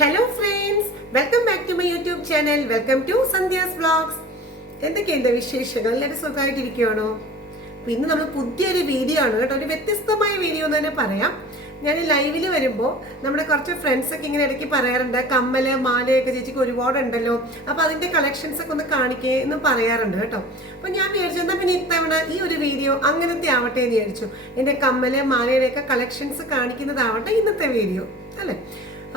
Hello friends, welcome back to my YouTube channel. Welcome to Sandhya's Vlogs. എന്തൊക്കെയുണ്ട് വിശേഷങ്ങൾ? എല്ലാവരും സുഖമായിട്ടിരിക്കുകയാണോ? അപ്പോൾ ഇന്ന് നമ്മൾ പുതിയൊരു വീഡിയോ ആണ് കേട്ടോ. ഒരു വ്യത്യസ്തമായ വീഡിയോ എന്ന് തന്നെ പറയാം. ഞാൻ ലൈവിൽ വരുമ്പോൾ നമ്മുടെ കുറച്ച് ഫ്രണ്ട്സൊക്കെ ഇങ്ങനെ ഇടയ്ക്ക് പറയാറുണ്ട്, കമ്മല് മാലയൊക്കെ ചേച്ചിക്ക് ഒരുപാടുണ്ടല്ലോ, അപ്പോൾ അതിൻ്റെ കളക്ഷൻസ് ഒക്കെ ഒന്ന് കാണിക്കേ എന്ന് പറയാറുണ്ട് കേട്ടോ. അപ്പോൾ ഞാൻ വിചാരിച്ചു എന്നാൽ പിന്നെ ഇത്തവണ ഈ ഒരു വീഡിയോ അങ്ങനത്തെ ആവട്ടെ എന്ന് വിചാരിച്ചു. എൻ്റെ കമ്മല് മാലയുടെയൊക്കെ കളക്ഷൻസ് കാണിക്കുന്നതാവട്ടെ ഇന്നത്തെ വീഡിയോ അല്ലേ.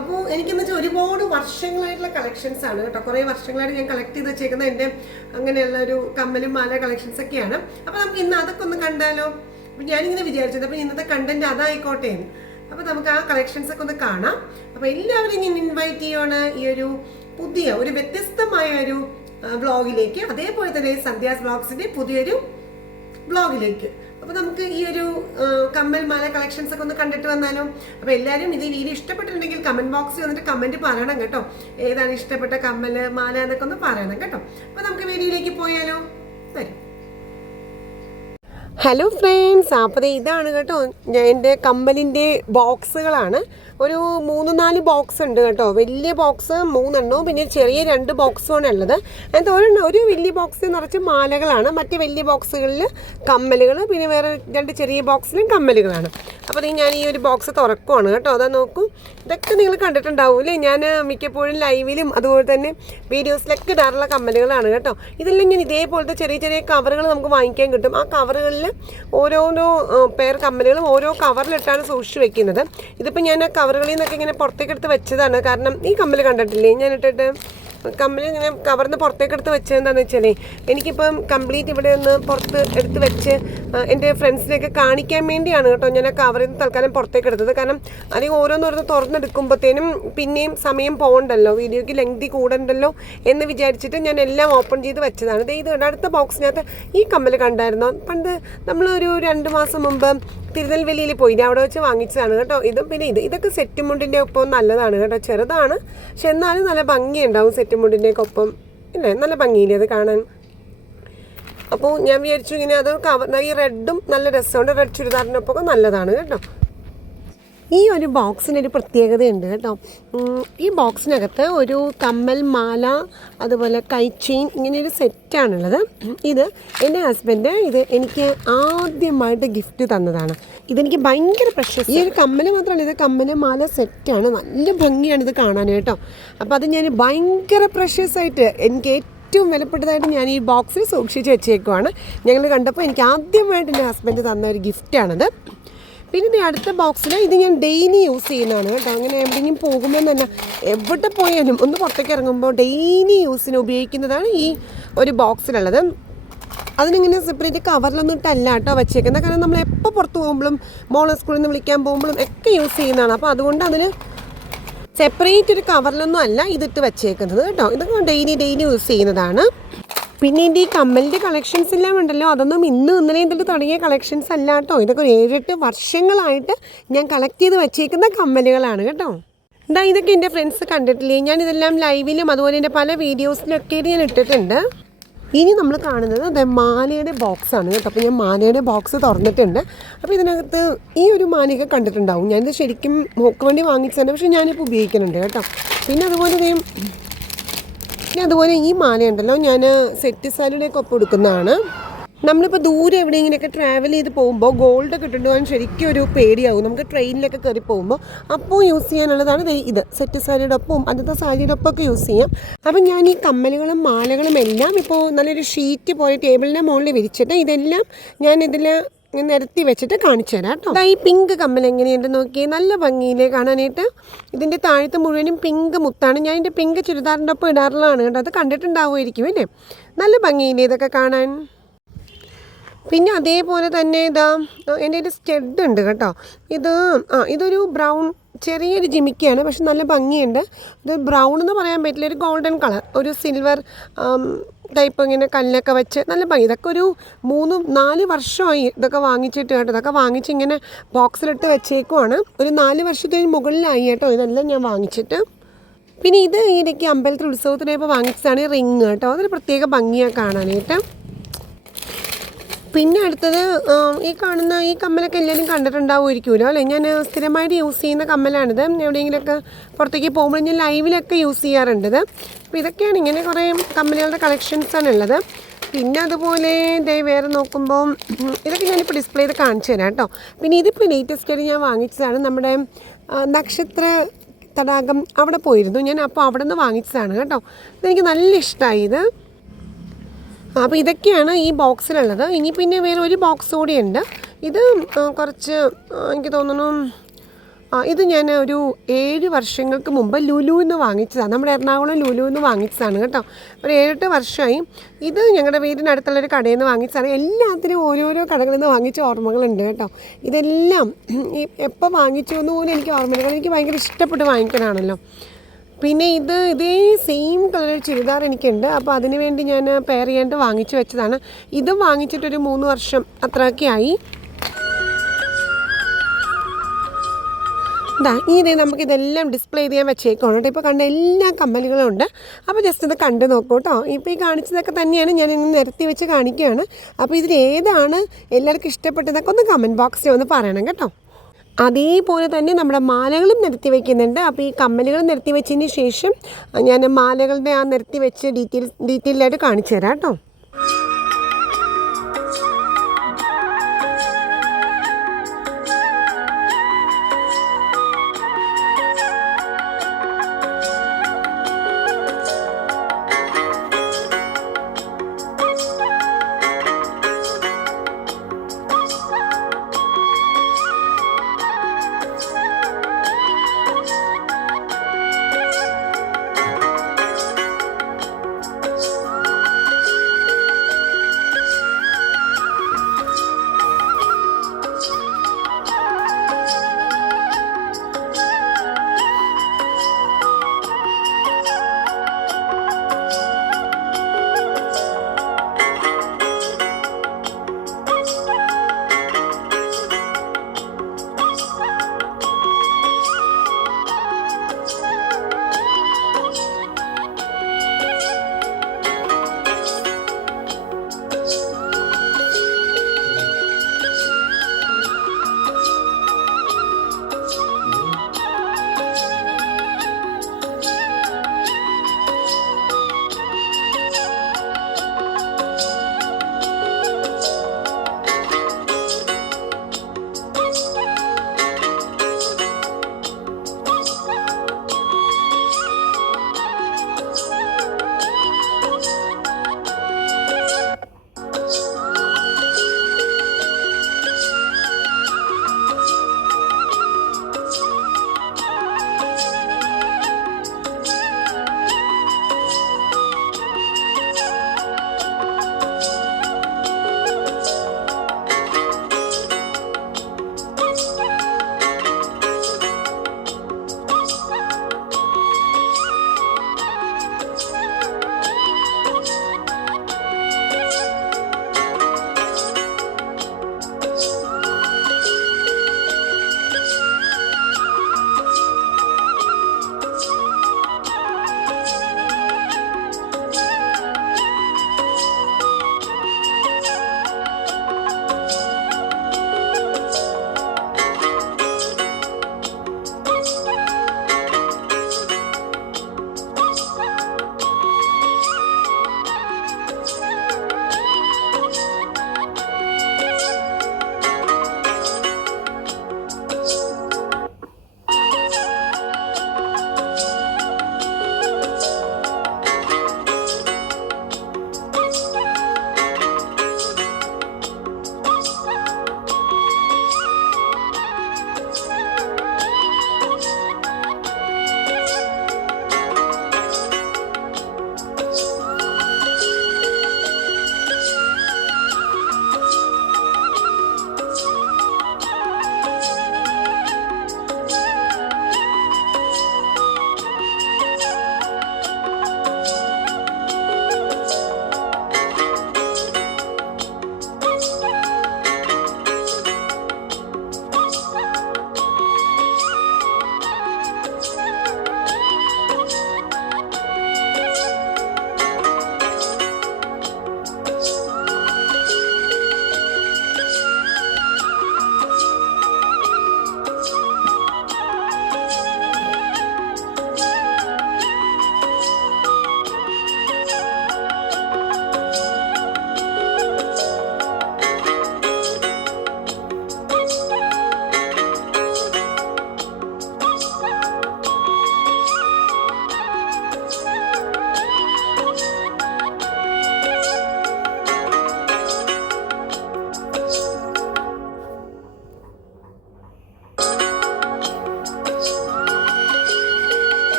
അപ്പോൾ എനിക്കെന്ന് വെച്ചാൽ ഒരുപാട് വർഷങ്ങളായിട്ടുള്ള കളക്ഷൻസ് ആണ് കേട്ടോ. കുറേ വർഷങ്ങളായിട്ട് ഞാൻ കളക്ട് ചെയ്ത് വെച്ചേക്കുന്ന എൻ്റെ അങ്ങനെയുള്ള ഒരു കമ്മലും മാല കളക്ഷൻസ് ഒക്കെയാണ്. അപ്പോൾ നമുക്ക് ഇന്ന് അതൊക്കെ ഒന്ന് കണ്ടാലോ. അപ്പോൾ ഞാനിങ്ങനെ വിചാരിച്ചത് അപ്പോൾ ഇന്നത്തെ കണ്ടന്റ് അതായിക്കോട്ടെ എന്ന്. അപ്പോൾ നമുക്ക് ആ കളക്ഷൻസ് ഒക്കെ ഒന്ന് കാണാം. അപ്പോൾ എല്ലാവരും ഞാൻ ഇൻവൈറ്റ് ചെയ്യുകയാണ് ഈ ഒരു പുതിയ ഒരു വ്യത്യസ്തമായ ഒരു വ്ളോഗിലേക്ക്, അതേപോലെ തന്നെ സന്ധ്യാസ് വ്ളോഗ്സിൻ്റെ പുതിയൊരു വ്ളോഗിലേക്ക്. അപ്പോൾ നമുക്ക് ഈ ഒരു കമ്മൽ മാല കളക്ഷൻസ് ഒക്കെ ഒന്ന് കണ്ടിട്ട് വന്നാലോ. അപ്പോൾ എല്ലാവരും ഇത് വീഡിയോ ഇഷ്ടപ്പെട്ടിട്ടുണ്ടെങ്കിൽ കമൻറ്റ് ബോക്സിൽ വന്നിട്ട് കമൻറ്റ് പറയണം കേട്ടോ. ഏതാണ് ഇഷ്ടപ്പെട്ട കമ്മൽ മാല എന്നൊക്കെ ഒന്ന് പറയണം കേട്ടോ. അപ്പോൾ നമുക്ക് വീഡിയോയിലേക്ക് പോയാലോ. വരും. ഹലോ ഫ്രണ്ട്സ്, അപ്പോൾ ഇതാണ് കേട്ടോ എൻ്റെ കമ്മലിൻ്റെ ബോക്സുകളാണ്. ഒരു 3-4 ബോക്സ് ഉണ്ട് കേട്ടോ. വലിയ ബോക്സ് 3 എണ്ണവും പിന്നെ ചെറിയ 2 ബോക്സുമാണ് ഉള്ളത്. അതിനകത്ത് ഒരു വലിയ ബോക്സിൽ നിറച്ച് മാലകളാണ്, മറ്റ് വലിയ ബോക്സുകളിൽ കമ്മലുകൾ, പിന്നെ വേറെ 2 ചെറിയ ബോക്സിലും കമ്മലുകളാണ്. അപ്പോൾ ഞാൻ ഈ ഒരു ബോക്സ് തുറക്കുവാണ് കേട്ടോ. അതാ നോക്കൂ, ഇതൊക്കെ നിങ്ങൾ കണ്ടിട്ടുണ്ടാവൂല്ലേ. ഞാൻ മിക്കപ്പോഴും ലൈവിലും അതുപോലെ തന്നെ വീഡിയോസിലൊക്കെ ഇടാറുള്ള കമ്മലുകളാണ് കേട്ടോ. ഇതെല്ലാം ഞാൻ ഇതേപോലത്തെ ചെറിയ ചെറിയ കവറുകൾ നമുക്ക് വാങ്ങിക്കാൻ കിട്ടും. ആ കവറുകളിൽ ഓരോരോ പേർ കമ്മലുകളും ഓരോ കവറിലിട്ടാണ് സൂക്ഷിച്ച് വെക്കുന്നത്. ഇതിപ്പോൾ ഞാൻ കവറുകളിൽ നിന്നൊക്കെ ഇങ്ങനെ പുറത്തേക്ക് എടുത്ത് വെച്ചതാണ്. കാരണം ഈ കമ്മൽ കണ്ടിട്ടില്ലേ, ഞാൻ ഇട്ടിട്ട് കമ്മൽ ഇങ്ങനെ കവറിന്ന് പുറത്തേക്ക് എടുത്ത് വെച്ചതെന്താണെന്ന് വെച്ചാലേ, എനിക്കിപ്പം കംപ്ലീറ്റ് ഇവിടെ ഒന്ന് പുറത്ത് എടുത്ത് വെച്ച് എൻ്റെ ഫ്രണ്ട്സിനെയൊക്കെ കാണിക്കാൻ വേണ്ടിയാണ് കേട്ടോ ഞാൻ ആ കവറിൽ നിന്ന് തൽക്കാലം പുറത്തേക്ക് എടുത്തത്. കാരണം അല്ലെങ്കിൽ ഓരോന്നോരോന്ന് തുറന്നെടുക്കുമ്പോഴത്തേനും പിന്നെയും സമയം പോകണ്ടല്ലോ, വീഡിയോയ്ക്ക് ലെങ്തി കൂടണ്ടല്ലോ എന്ന് വിചാരിച്ചിട്ട് ഞാൻ എല്ലാം ഓപ്പൺ ചെയ്ത് വെച്ചതാണ്. ഇത് അടുത്ത ബോക്സിനകത്ത് ഈ കമ്മൽ കണ്ടായിരുന്നോ? പണ്ട് നമ്മളൊരു 2 മാസം മുമ്പ് തിരുനെൽവേലിയിൽ പോയില്ല, അവിടെ വെച്ച് വാങ്ങിച്ചതാണ് കേട്ടോ. ഇതും പിന്നെ ഇതൊക്കെ സെറ്റ് മുണ്ടിൻ്റെ ഒപ്പം നല്ലതാണ് കേട്ടോ. ചെറുതാണ് പക്ഷെ എന്നാലും നല്ല ഭംഗിയുണ്ടാവും സെറ്റ് മുണ്ടിൻ്റെയൊക്കെ ഒപ്പം. ഇല്ലേ, നല്ല ഭംഗിയില്ലേ അത് കാണാൻ. അപ്പോൾ ഞാൻ വിചാരിച്ചു ഇങ്ങനെ അത് ഈ റെഡും നല്ല രസമുണ്ട്, റെഡ് ചുരിദാറിനൊപ്പം നല്ലതാണ് കേട്ടോ. ഈ ഒരു ബോക്സിനൊരു പ്രത്യേകതയുണ്ട് കേട്ടോ. ഈ ബോക്സിനകത്ത് ഒരു കമ്മൽ മാല അതുപോലെ കൈ ചെയിൻ ഇങ്ങനെയൊരു സെറ്റാണുള്ളത്. ഇത് എൻ്റെ ഹസ്ബൻഡ് എനിക്ക് ആദ്യമായിട്ട് ഗിഫ്റ്റ് തന്നതാണ്. ഇതെനിക്ക് ഭയങ്കര പ്രഷ്യസ്. ഈ ഒരു കമ്മൽ മാത്രമല്ല, ഇത് കമ്മൽ മാല സെറ്റാണ്, നല്ല ഭംഗിയാണ് ഇത് കാണാൻ കേട്ടോ. അപ്പോൾ അത് ഞാൻ ഭയങ്കര പ്രഷ്യസ് ആയിട്ട് എനിക്ക് ഏറ്റവും വിലപ്പെട്ടതായിട്ട് ഞാൻ ഈ ബോക്സിൽ സൂക്ഷിച്ച് വെച്ചേക്കുവാണ്. ഞങ്ങൾ കണ്ടപ്പോൾ എനിക്ക് ആദ്യമായിട്ട് എൻ്റെ ഹസ്ബൻഡ് തന്ന ഒരു ഗിഫ്റ്റാണിത്. പിന്നെ അടുത്ത ബോക്സിൽ ഇത് ഞാൻ ഡെയിലി യൂസ് ചെയ്യുന്നതാണ് കേട്ടോ. അങ്ങനെ എവിടെയെങ്കിലും പോകുമ്പോൾ തന്നെ എവിടെ പോയാലും ഒന്ന് പുറത്തേക്ക് ഇറങ്ങുമ്പോൾ ഡെയിലി യൂസിന് ഉപയോഗിക്കുന്നതാണ് ഈ ഒരു ബോക്സിലുള്ളത്. അതിനിങ്ങനെ സെപ്പറേറ്റ് കവറിലൊന്നും ഇട്ടല്ല കേട്ടോ വെച്ചേക്കുന്നത്. കാരണം നമ്മൾ എപ്പോൾ പുറത്ത് പോകുമ്പോഴും മോളെ സ്കൂളിൽ നിന്ന് വിളിക്കാൻ പോകുമ്പോഴും ഒക്കെ യൂസ് ചെയ്യുന്നതാണ്. അപ്പോൾ അതുകൊണ്ട് അതിന് സെപ്പറേറ്റ് ഒരു കവറിലൊന്നും അല്ല ഇതിട്ട് വെച്ചേക്കുന്നത് കേട്ടോ. ഇതൊക്കെ ഡെയിലി യൂസ് ചെയ്യുന്നതാണ്. പിന്നെ എൻ്റെ ഈ കമ്മലിൻ്റെ കളക്ഷൻസ് എല്ലാം ഉണ്ടല്ലോ, അതൊന്നും ഇന്നലെയും തൊട്ട് തുടങ്ങിയ കളക്ഷൻസ് അല്ല കേട്ടോ. ഇതൊക്കെ ഒരു 7-8 വർഷങ്ങളായിട്ട് ഞാൻ കളക്ട് ചെയ്ത് വെച്ചേക്കുന്ന കമ്മലുകളാണ് കേട്ടോ. ഇതൊക്കെ എൻ്റെ ഫ്രണ്ട്സ് കണ്ടിട്ടില്ലേ, ഞാനിതെല്ലാം ലൈവിലും അതുപോലെ എൻ്റെ പല വീഡിയോസിലൊക്കെ ഞാൻ ഇട്ടിട്ടുണ്ട്. ഇനി നമ്മൾ കാണുന്നത് മാലയുടെ ബോക്സാണ് കേട്ടോ. അപ്പോൾ ഞാൻ മാലയുടെ ബോക്സ് തുറന്നിട്ടുണ്ട്. അപ്പോൾ ഇതിനകത്ത് ഈ ഒരു മാലയൊക്കെ കണ്ടിട്ടുണ്ടാവും. ഞാനിത് ശരിക്കും മോക്ക് വേണ്ടി വാങ്ങിച്ചതാണ്, പക്ഷേ ഞാനിപ്പോൾ ഉപയോഗിക്കുന്നുണ്ട് കേട്ടോ. പിന്നെ അതുപോലെ ഈ മാലയുണ്ടല്ലോ ഞാൻ സെറ്റ് സാരിയുടെയൊക്കെ ഒപ്പം എടുക്കുന്നതാണ്. നമ്മളിപ്പോൾ ദൂരെ എവിടെയെങ്കിലുമൊക്കെ ട്രാവൽ ചെയ്ത് പോകുമ്പോൾ ഗോൾഡൊക്കെ ഇട്ടിട്ട് പോകാൻ ശരിക്കും ഒരു പേടിയാവും. നമുക്ക് ട്രെയിനിലൊക്കെ കയറി പോകുമ്പോൾ അപ്പോൾ യൂസ് ചെയ്യാനുള്ളതാണ് ഇത്. സെറ്റ് സാരിയുടെ ഒപ്പം അന്നത്തെ സാരിയുടെ ഒപ്പമൊക്കെ യൂസ് ചെയ്യാം. അപ്പം ഞാൻ ഈ കമ്മലുകളും മാലകളും എല്ലാം ഇപ്പോൾ നല്ലൊരു ഷീറ്റ് പോലെ ടേബിളിൻ്റെ മുകളിൽ വിരിച്ചിട്ട് ഇതെല്ലാം ഞാനിതിൽ നിരത്തി വെച്ചിട്ട് കാണിച്ചു തരാം കേട്ടോ. ഈ പിങ്ക് കമ്മൽ എങ്ങനെയുണ്ട് നോക്കിയേ, നല്ല ഭംഗിയിലേ കാണാനായിട്ട്. ഇതിൻ്റെ താഴത്ത് മുഴുവനും പിങ്ക് മുത്താണ്. ഞാൻ എൻ്റെ പിങ്ക് ചുരിദാറിൻ്റെ ഒപ്പം ഇടാറുള്ളതാണ് കേട്ടോ. അത് കണ്ടിട്ടുണ്ടാവുമായിരിക്കും അല്ലേ, നല്ല ഭംഗിയിലേ ഇതൊക്കെ കാണാൻ. പിന്നെ അതേപോലെ തന്നെ എൻ്റെ ഒരു സ്റ്റഡ് ഉണ്ട് കേട്ടോ. ഇതൊരു ബ്രൗൺ ചെറിയൊരു ജിമിക്കയാണ്, പക്ഷെ നല്ല ഭംഗിയുണ്ട്. ഇത് ബ്രൗൺ എന്ന് പറയാൻ പറ്റില്ല, ഒരു ഗോൾഡൻ കളർ, ഒരു സിൽവർ ടൈപ്പ് ഇങ്ങനെ കല്ലൊക്കെ വെച്ച് നല്ല ഭംഗി. ഇതൊക്കെ ഒരു 3-4 വർഷമായി ഇതൊക്കെ വാങ്ങിച്ചിട്ട് കേട്ടോ. ഇതൊക്കെ വാങ്ങിച്ച് ഇങ്ങനെ ബോക്സിലിട്ട് വെച്ചേക്കുവാണ്. ഒരു 4 വർഷത്തിന് മുകളിലായി കേട്ടോ ഇതെല്ലാം ഞാൻ വാങ്ങിച്ചിട്ട്. പിന്നെ ഇത് ഇടയ്ക്ക് അമ്പലത്തിൽ ഉത്സവത്തിനായപ്പോൾ വാങ്ങിച്ചതാണ് ഈ റിങ് കേട്ടോ. അതൊരു പ്രത്യേക ഭംഗിയാണ് കാണാനായിട്ട്. പിന്നെ അടുത്തത് ഈ കാണുന്ന ഈ കമ്മലൊക്കെ എല്ലാവരും കണ്ടിട്ടുണ്ടാവുമായിരിക്കുമല്ലോ അല്ലേ. ഞാൻ സ്ഥിരമായിട്ട് യൂസ് ചെയ്യുന്ന കമ്മലാണിത്. എവിടെയെങ്കിലുമൊക്കെ പുറത്തേക്ക് പോകുമ്പോൾ ഞാൻ ലൈവിലൊക്കെ യൂസ് ചെയ്യാറുണ്ട്. അപ്പോൾ ഇതൊക്കെയാണ്, ഇങ്ങനെ കുറേ കമ്മലുകളുടെ കളക്ഷൻസാണ് ഉള്ളത്. പിന്നെ അതുപോലെ വേറെ നോക്കുമ്പോൾ ഇതൊക്കെ ഞാനിപ്പോൾ ഡിസ്പ്ലേ ചെയ്ത് കാണിച്ചു തരാം കേട്ടോ. പിന്നെ ഇതിപ്പോൾ ലേറ്റസ്റ്റ് ആയിട്ട് ഞാൻ വാങ്ങിച്ചതാണ്. നമ്മുടെ നക്ഷത്ര തടാകം അവിടെ പോയിരുന്നു ഞാൻ, അപ്പോൾ അവിടെ നിന്ന് വാങ്ങിച്ചതാണ് കേട്ടോ. ഇതെനിക്ക് നല്ല ഇഷ്ടമായി ഇത്. അപ്പോൾ ഇതൊക്കെയാണ് ഈ ബോക്സിലുള്ളത്. ഇനി പിന്നെ വേറെ ഒരു ബോക്സ് കൂടിയുണ്ട്. ഇത് കുറച്ച് എനിക്ക് തോന്നുന്നു ഇത് ഞാൻ ഒരു 7 വർഷങ്ങൾക്ക് മുമ്പ് ലുലുവിന്ന് വാങ്ങിച്ചതാണ്. നമ്മുടെ എറണാകുളം ലുലുവിന്ന് വാങ്ങിച്ചതാണ് കേട്ടോ. ഒരു 7-8 വർഷമായി. ഇത് ഞങ്ങളുടെ വീടിനടുത്തുള്ളൊരു കടയിൽ നിന്ന് വാങ്ങിച്ചതാണ്. എല്ലാത്തിനും ഓരോരോ കടകളിൽ നിന്ന് വാങ്ങിച്ച ഓർമ്മകളുണ്ട് കേട്ടോ. ഇതെല്ലാം എപ്പോൾ വാങ്ങിച്ചു എന്ന് പോലും എനിക്ക് ഓർമ്മയില്ല, കാരണം എനിക്ക് ഭയങ്കര ഇഷ്ടപ്പെട്ട് വാങ്ങിക്കാനാണല്ലോ. പിന്നെ ഇതേ സെയിം കളർ ചുരിദാർ എനിക്കുണ്ട്. അപ്പോൾ അതിന് വേണ്ടി ഞാൻ പെയർ ചെയ്യാണ്ട് വാങ്ങിച്ചു വെച്ചതാണ്. ഇതും വാങ്ങിച്ചിട്ടൊരു 3 വർഷം അത്രയൊക്കെ ആയി. നമുക്കിതെല്ലാം ഡിസ്പ്ലേ ചെയ്ത് ഞാൻ വെച്ചേക്കാണ് കേട്ടോ. ഇപ്പോൾ കണ്ട എല്ലാ കമ്മലുകളും ഉണ്ട്. അപ്പോൾ ജസ്റ്റ് ഇത് കണ്ടു നോക്കൂ കേട്ടോ. ഇപ്പോൾ ഈ കാണിച്ചതൊക്കെ തന്നെയാണ് ഞാൻ ഇങ്ങനെ നിരത്തി വെച്ച് കാണിക്കുകയാണ്. അപ്പോൾ ഇതിലേതാണ് എല്ലാവർക്കും ഇഷ്ടപ്പെട്ടതൊക്കെ ഒന്ന് കമൻറ്റ് ബോക്സിൽ ഒന്ന് പറയണം കേട്ടോ. അതേപോലെ തന്നെ നമ്മുടെ മാലകളും നിരത്തി വയ്ക്കുന്നുണ്ട്. അപ്പോൾ ഈ കമ്മലുകൾ നിരത്തി വെച്ചതിന് ശേഷം ഞാൻ മാലകളുടെ ആ നിരത്തി വെച്ച് ഡീറ്റെയിലായിട്ട് കാണിച്ചു തരാം കേട്ടോ.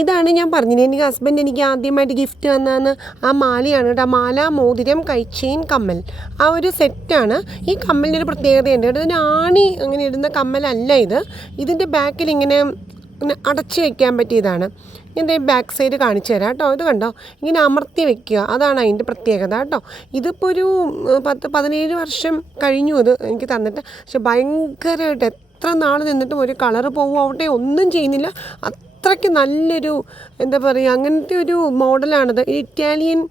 ഇതാണ് ഞാൻ പറഞ്ഞില്ലേ, എനിക്ക് ഹസ്ബൻഡ് എനിക്ക് ആദ്യമായിട്ട് ഗിഫ്റ്റ് തന്നതെന്ന്. ആ മാലയാണ് കേട്ടോ. മാല, മോതിരം, കൈച്ചെയിൻ, കമ്മൽ, ആ ഒരു സെറ്റാണ്. ഈ കമ്മലിൻ്റെ ഒരു പ്രത്യേകതയുണ്ട് കേട്ടോ. ഇതിന് ആണി അങ്ങനെ ഇടുന്ന കമ്മലല്ല ഇത്. ഇതിൻ്റെ ബാക്കിൽ ഇങ്ങനെ അടച്ച് വയ്ക്കാൻ പറ്റിയതാണ്. ഇതിൻ്റെ ബാക്ക് സൈഡ് കാണിച്ചു തരാം കേട്ടോ. ഇത് കണ്ടോ, ഇങ്ങനെ അമർത്തി വെക്കുക, അതാണ് അതിൻ്റെ പ്രത്യേകത കേട്ടോ. ഇതിപ്പോൾ ഒരു 17 വർഷം കഴിഞ്ഞു ഇത് എനിക്ക് തന്നിട്ട്. പക്ഷെ ഭയങ്കരമായിട്ട് എത്ര നാൾ നിന്നിട്ടും ഒരു കളറ് പോവുകയാവട്ടെ ഒന്നും ചെയ്യുന്നില്ല. അത്രയ്ക്ക് നല്ലൊരു എന്താ പറയുക, അങ്ങനത്തെ ഒരു മോഡലാണിത്. ഇറ്റാലിയൻ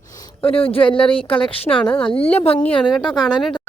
ഒരു ജ്വല്ലറി കളക്ഷനാണ്. നല്ല ഭംഗിയാണ് കേട്ടോ കാണാനായിട്ട്.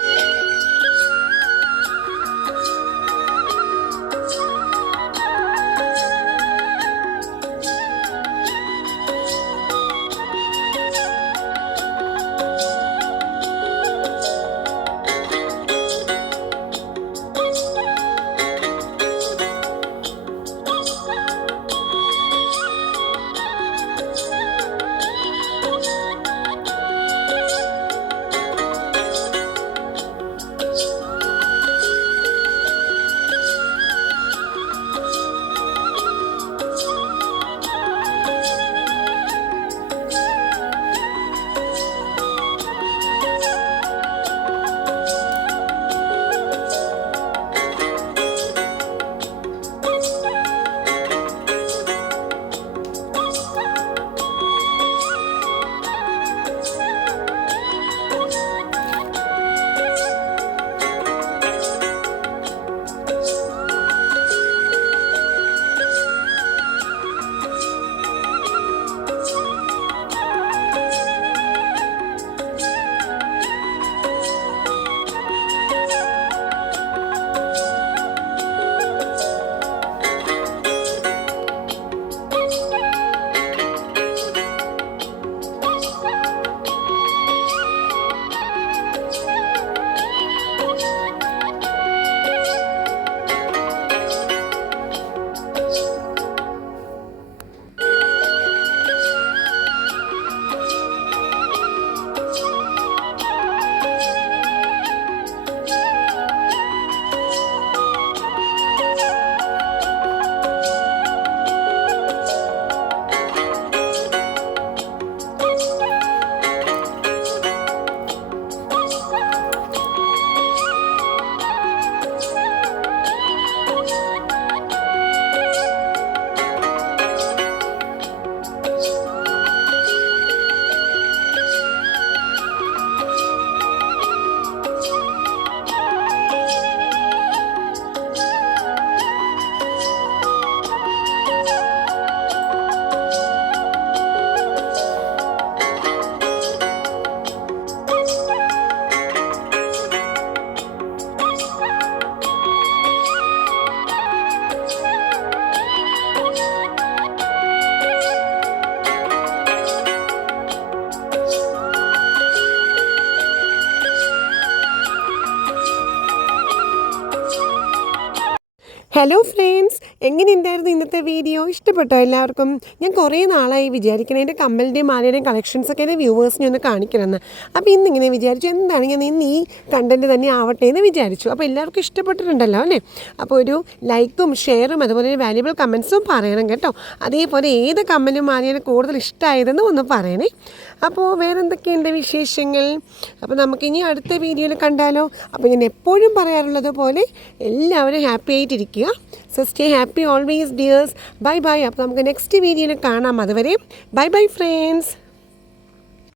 ഹലോ ഫ്രണ്ട്സ്, എങ്ങനെയുണ്ടായിരുന്നു ഇന്നത്തെ വീഡിയോ? ഇഷ്ടപ്പെട്ടോ എല്ലാവർക്കും? ഞാൻ കുറേ നാളായി വിചാരിക്കണം എൻ്റെ കമ്മലിൻ്റെയും മാലയുടെയും കളക്ഷൻസൊക്കെ എൻ്റെ വ്യൂവേഴ്സിനെ ഒന്ന് കാണിക്കണമെന്ന്. അപ്പോൾ ഇന്നിങ്ങനെ വിചാരിച്ചു, എന്താണ് ഞാൻ ഇന്ന് ഈ കണ്ടൻറ്റ് തന്നെ ആവട്ടെ എന്ന് വിചാരിച്ചു. അപ്പോൾ എല്ലാവർക്കും ഇഷ്ടപ്പെട്ടിട്ടുണ്ടല്ലോ അല്ലേ? അപ്പോൾ ഒരു ലൈക്കും ഷെയറും അതുപോലെ വാല്യുബിൾ കമൻസും പറയണം കേട്ടോ. അതേപോലെ ഏത് കമ്മലും മാലയാണ് കൂടുതൽ ഇഷ്ടമായതെന്ന് ഒന്ന് പറയണേ. അപ്പോൾ വേറെ എന്തൊക്കെയുണ്ട് വിശേഷങ്ങൾ? അപ്പോൾ നമുക്കിനി അടുത്ത വീഡിയോയിൽ കണ്ടാലോ? അപ്പോൾ ഞാൻ എപ്പോഴും പറയാറുള്ളത് പോലെ എല്ലാവരും ഹാപ്പി ആയിട്ടിരിക്കുക. So stay happy always dears. Bye bye. അപ്പോൾ നമുക്ക് നെക്സ്റ്റ് വീഡിയോയിൽ കാണാം. അതുവരെ ബൈ ബൈ ഫ്രണ്ട്സ്.